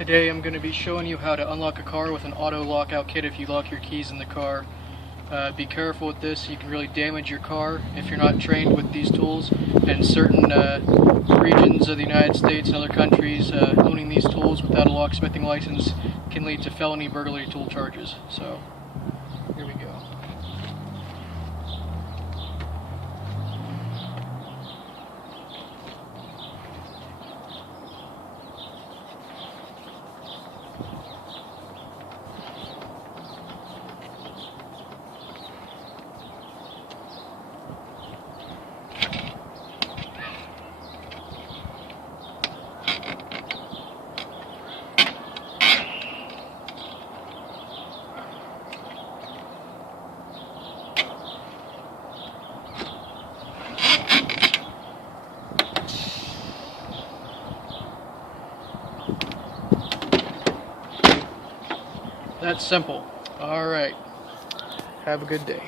Today I'm going to be showing you how to unlock a car with an auto lockout kit if you lock your keys in the car. Be careful with this, you can really damage your car if you're not trained with these tools, and certain regions of the United States and other countries owning these tools without a locksmithing license can lead to felony burglary tool charges. So here we go. That's simple. Alright. Have a good day.